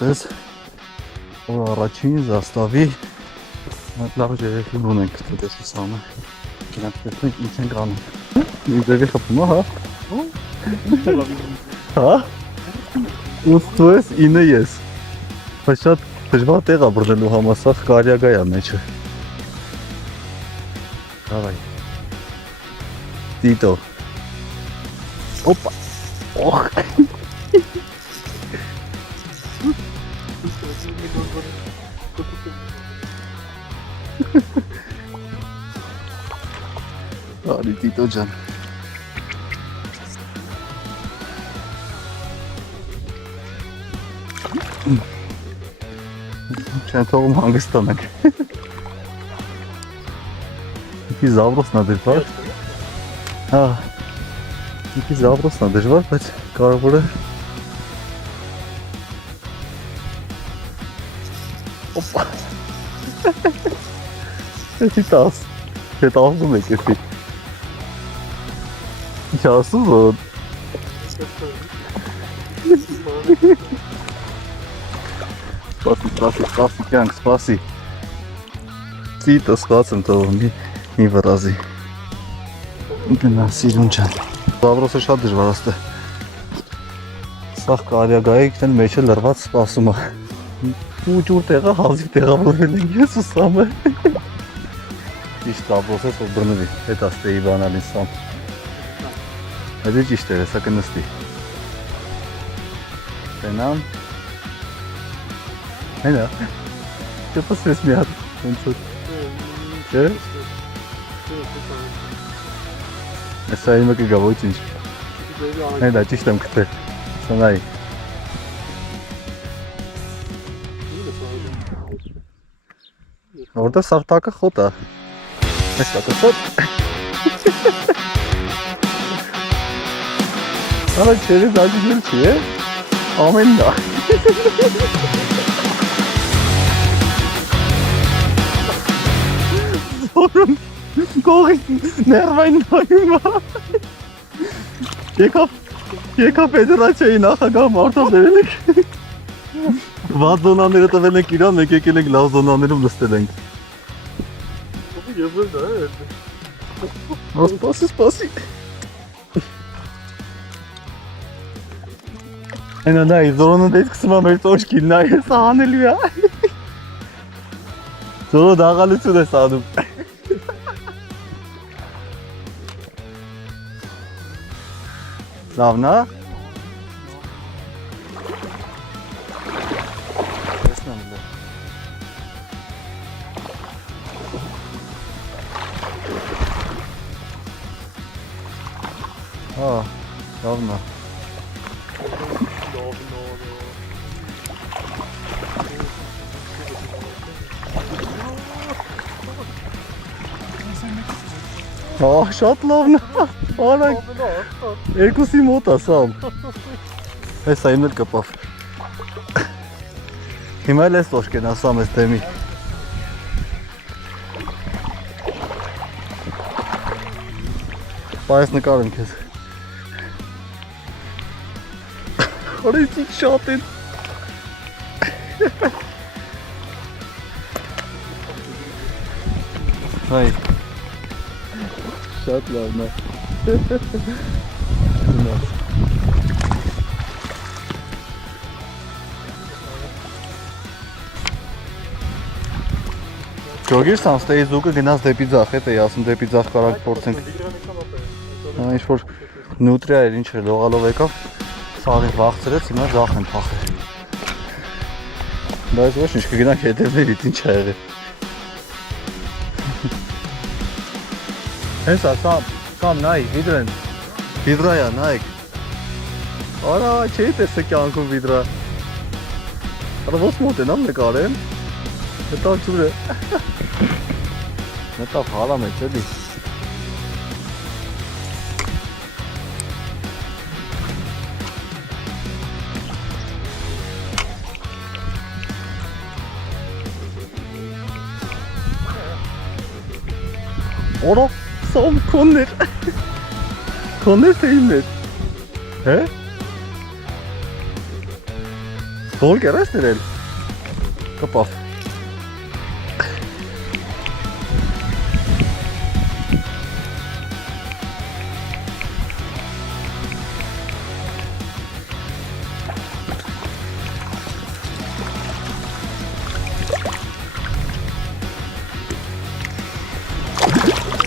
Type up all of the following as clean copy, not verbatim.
ասես, որ առաջին զաստավի լավ երեխի բուն ենք գտել սանը։ Գնանք տեսնենք ինչ ենք անում։ Ինչ ձևի խփում է, հա։ Հա։ Ուստ ես, ինը ես։ Բայց շատ դժվար տեղ է բռնելու համասախ կարիագայ է մեջը։ Давай. Tito. Опа. Ох. Արի Տիտո ջան։ Չեն թողում հանգստանանք։ Իքի զավրոսն է դժվար։ Հա։ Իքի զավրոսն է դժվար, բայց կարևոր է։ Օպա։ Էսի տաս։ Հետ ասում եք էսի։ Ինչ ասում որ։ Սպասի կյանք, սպասի։ Տիտը սպաց եմ տողում, մի վրազի։ Գնա, սիրուն ճան։ Զավրոսը շատ դժվար աստ է։ Սաղ կարիագայի կտեն մեջը լրված սպասում է։ Ու ջուր տեղա, հազիվ տեղավորվել են ես ու սամը։ Ճիշտ զավրոս ես, որ բրնվի, հետ աստեի բանալին սամ։ Հետի ճիշտ էր, հեսա կնստի։ Տենամ։ Հենա, չպսվես մի հատ, ոնց որ։ Չէ։ Հեսա իմը կգա ոչ ինչ։ Հենա, ճիշտ եմ կտել, սանայի։ Որտեղ սաղտակը խոտ է։ Ես տակը խոտ։ Արա չերի զագիգել չի է, ամենն է։ Որում կողից ներվային նայում է։ Եկա ֆեդերացիայի նախագահ մարդով դերել ենք։ Վատ զոնաները տվել ենք իրան, մեկ եկել ենք լավ զոնաներում նստել ենք։ Սպասի։ Այնա նայ, զորոնը դեյց կսում է մեր ծոշկին, նայ, սա հանելու է։ Զորո դաղալություն է սանում։ Լավն է։ Հա, լավն է։ Շատ լավն է, արագ, երկուսի մոտ է սամ, ես այն էլ կպավ, հիմա էլ ես լոշկեն ասամ ես դեմի, պայս նկարեմ կեզ, արեց իչ շատ են, հայ, շատ լավն է։ Գյոգիր սանստեի զուկը գնաց դեպի ձախ, հետ էի ասում դեպի ձախ կարակ պորցենք։ Ինչ-որ նուտրիա էր, ինչ էր, լողալով եկավ, սարին վաղցրեց, հիմա ձախ են պախել։ Բայց ոչ ինչ կգնանք հետևներիտ, ինչ է եղել։ Հենսա, սամ նայ, վիդրա է, նայք։ Արա, չէի տեսը կյանքում վիդրա։ Արա ոնց մոտ են ամ նկարեմ։ Մտավ ջուրը։ Մտավ հարամ է, չելի։ Արա, սամ քոններ։ Քոններ թե իմներ։ Հե? Որ կերես ներել։ Կպավ։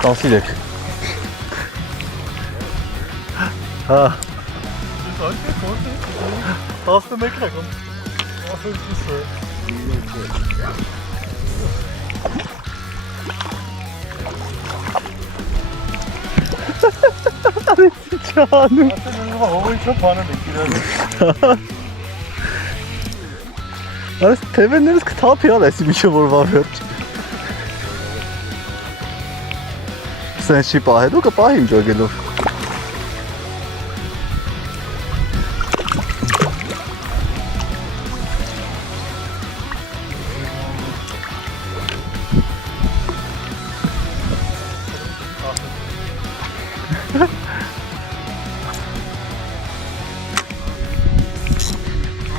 Տասիրեք։ Հա։ Տասը մեկն եք, ասել սուսը։ Արեցի չանում։ Ասել նրվա հովոյ չո պանան եք իրար։ Այս թևեներս կթապի ալ այսի միջը որվա վերջ։ Սենց չի պահելու, կպահիմ ջոգելով։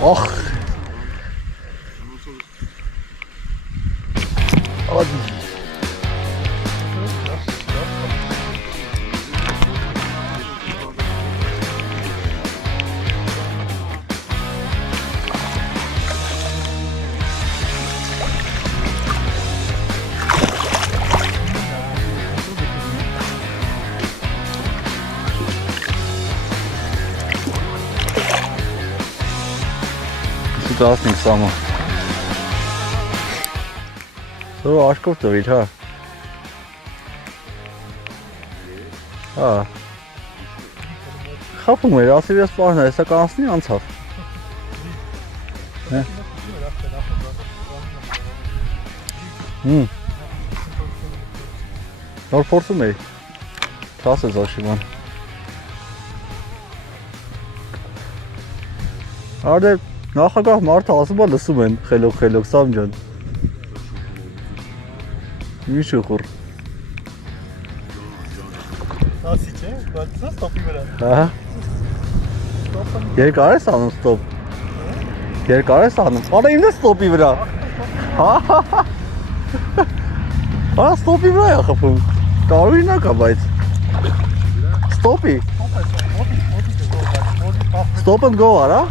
Ախ։ Ադի։ Դասնիկ սամա։ Սորո աշկով տվիր, հա։ Հա։ Խապում էր, ասիր ես պարն է, հեսա կանցնի անցավ։ Նոր փորձում էի։ Չասես աշիման։ Արդե նախագահ մարդը ասում է լսում են խելոք Սամ ջան։ Ինչ ուղուր։ Ասի չէ, բայց ստոպի վրա։ Հա։ Երկար ես անում ստոպ։ Երկար ես անում։ Արա իմն է ստոպի վրա։ Հա։ Ահա ստոպի վրա է խփում։ Տարօրինակ է բայց։ Ստոպի։ Stop and go արա։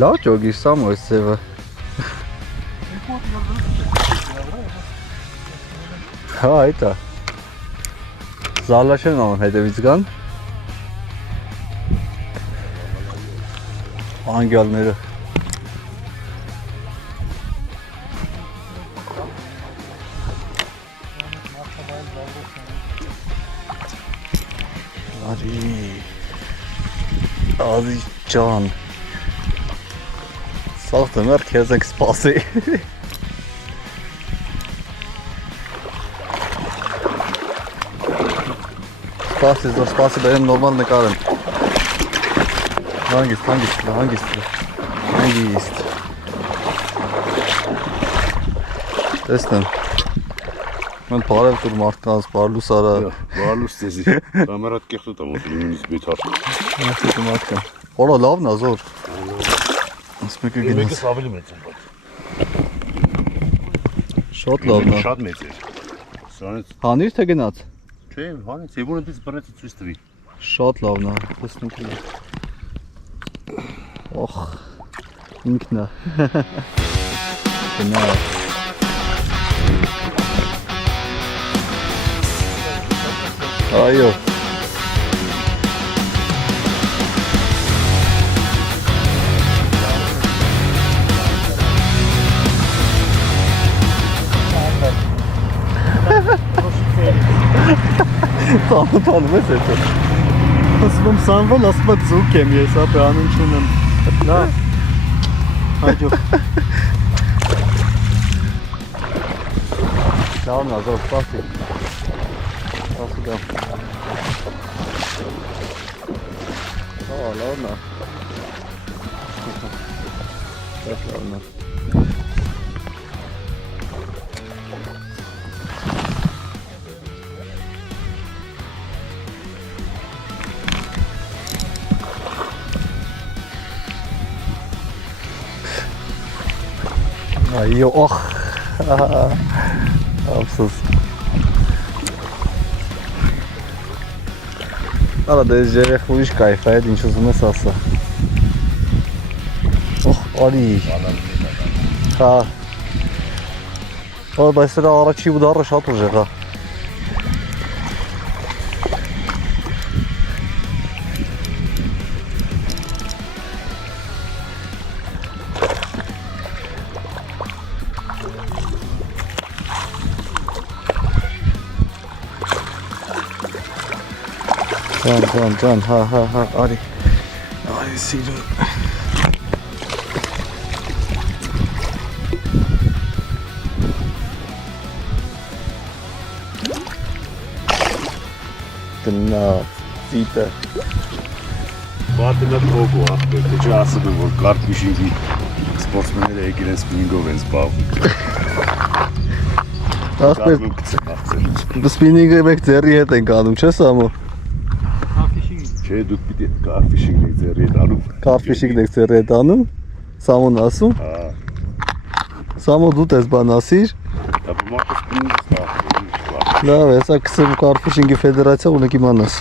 Լավ ջոգի Սամո այս ձևը։ Հա, այդ է։ Զալաշեն ան հետևից գան։ Անգյալները։ Ադի ջան։ Սաղ դմեր քեզ եք սպասի։ Սպասի բերեմ նորմալ նկարեմ։ Հանգիստ։ Տեսնեմ։ Mən բարև տուր մարդկանց, բարլուս արա։ Բարլուս ձեզի, կամերատ կեղտուտ եմ ոտել իմինից բիթար։ Մարդիկ մարդկան։ Հորա լավն ազոր։ Այս մեկը գնաց։ Մեկս ավելի մեծ եմ բայց։ Շատ լավն է։ Շատ մեծ էր։ Սրանից Հանիր թե գնաց։ Չէ, հանեց, և ունը դից բրեցը ծույս տվի։ Շատ լավն է, տեսնենք է։ Օխ, ինքն է։ Գնա։ Այո։ Տանում ես հետո։ Ասում եմ Սամվել, ասում եմ ձուկ եմ ես, ապե անուն չունեմ։ Նա, հաջող։ Լավն ազոր, սպասի։ Սպասի գամ։ Լավն է։ Շատ լավն է։ Այո, ախ։ Ափսոս։ Արա դե երեք ուրիշ կայֆ է, ինչ ուզում ես ասա։ Օխ, արի։ Հա։ Ո՞ր բայց դրա առաջի ուդարը շատ ուժեղ է։ Ջան, հա, արի սիրուն։ Տնա, ծիտը։ Պատը մեկ հոգու աղբեր, թե չէ ասում եմ, որ կարպիշինգի սպորտսմենները եկել են սպինինգով են զբաղվում։ Աղբեր, Կարում եմ կծեմ աղցել։ սպինինգը մեկ ձեռի հետ ենք անում, չէ Սամո։ Չէ, դուք պիտի կարպիշինգ եք ձեռի հետ անում։ Կարպիշինգն եք ձեռի հետ անում, Սամոն ասում։ Հա, Սամո դու տես բան ասիր։ ապա մարդը սպինինգ ստաղվում։ Լավ, հեսա կսեմ կարպիշինգի ֆեդերացիա ունեք իմանաս։